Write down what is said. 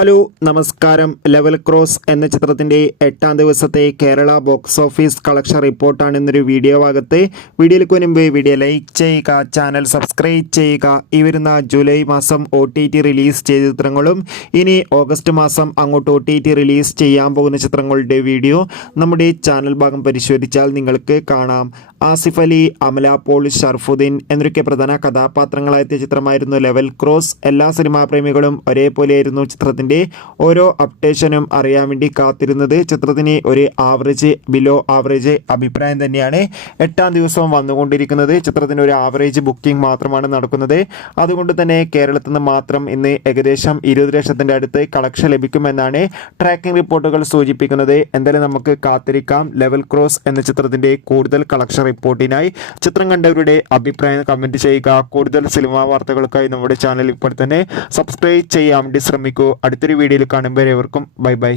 Hello നമസ്കാരം. Level cross എന്ന ചിത്രത്തിൻ്റെ 8ാം ദിവസത്തെ കേരള ബോക്സ് ഓഫീസ് കളക്ഷൻ റിപ്പോർട്ടാണ് ഇന്നൊരു വീഡിയോ ഭാഗത്ത്. വീഡിയോയിലേക്ക് മുൻപ് വീഡിയോ ലൈക്ക് ചെയ്യുക, ചാനൽ സബ്സ്ക്രൈബ് ചെയ്യുക. ഈ വരുന്ന ജൂലൈ മാസം OTT റിലീസ് ചെയ്ത ചിത്രങ്ങളും ഇനി ഓഗസ്റ്റ് മാസം അങ്ങോട്ട് OTT റിലീസ് ചെയ്യാൻ പോകുന്ന ചിത്രങ്ങളുടെ വീഡിയോ നമ്മുടെ ചാനൽ ഭാഗം പരിശോധിച്ചാൽ നിങ്ങൾക്ക് കാണാം. ആസിഫ് അലി, അമല പോൾ, ഷർഫുദ്ദീൻ എന്നൊക്കെ പ്രധാന കഥാപാത്രങ്ങളായെത്തിയ ചിത്രമായിരുന്നു ലെവൽ ക്രോസ്. എല്ലാ സിനിമാ പ്രേമികളും ഒരേപോലെയായിരുന്നു ചിത്രത്തിൻ്റെ ഓരോ അപ്ഡേഷനും അറിയാൻ വേണ്ടി കാത്തിരുന്നത്. ചിത്രത്തിന് ഒരു ആവറേജ്, ബിലോ ആവറേജ് അഭിപ്രായം തന്നെയാണ് 8ാം ദിവസവും വന്നുകൊണ്ടിരിക്കുന്നത്. ചിത്രത്തിന് ഒരു ആവറേജ് ബുക്കിംഗ് മാത്രമാണ് നടക്കുന്നത്. അതുകൊണ്ട് തന്നെ കേരളത്തിൽ നിന്ന് മാത്രം ഇന്ന് ഏകദേശം 20 ലക്ഷത്തിൻ്റെ അടുത്ത് കളക്ഷൻ ലഭിക്കുമെന്നാണ് ട്രാക്കിംഗ് റിപ്പോർട്ടുകൾ സൂചിപ്പിക്കുന്നത്. എന്തായാലും നമുക്ക് കാത്തിരിക്കാം ലെവൽ ക്രോസ് എന്ന ചിത്രത്തിൻ്റെ കൂടുതൽ കളക്ഷൻ റിപ്പോർട്ടിനായി. ചിത്രം കണ്ടവരുടെ അഭിപ്രായം കമൻറ്റ് ചെയ്യുക. കൂടുതൽ സിനിമാ വാർത്തകൾക്കായി നമ്മുടെ ചാനൽ ഇപ്പോൾ തന്നെ സബ്സ്ക്രൈബ് ചെയ്യാൻ വേണ്ടി ശ്രമിക്കൂ. അടുത്തൊരു വീഡിയോയിൽ കാണുമ്പോൾ ഏവർക്കും ബൈ ബൈ.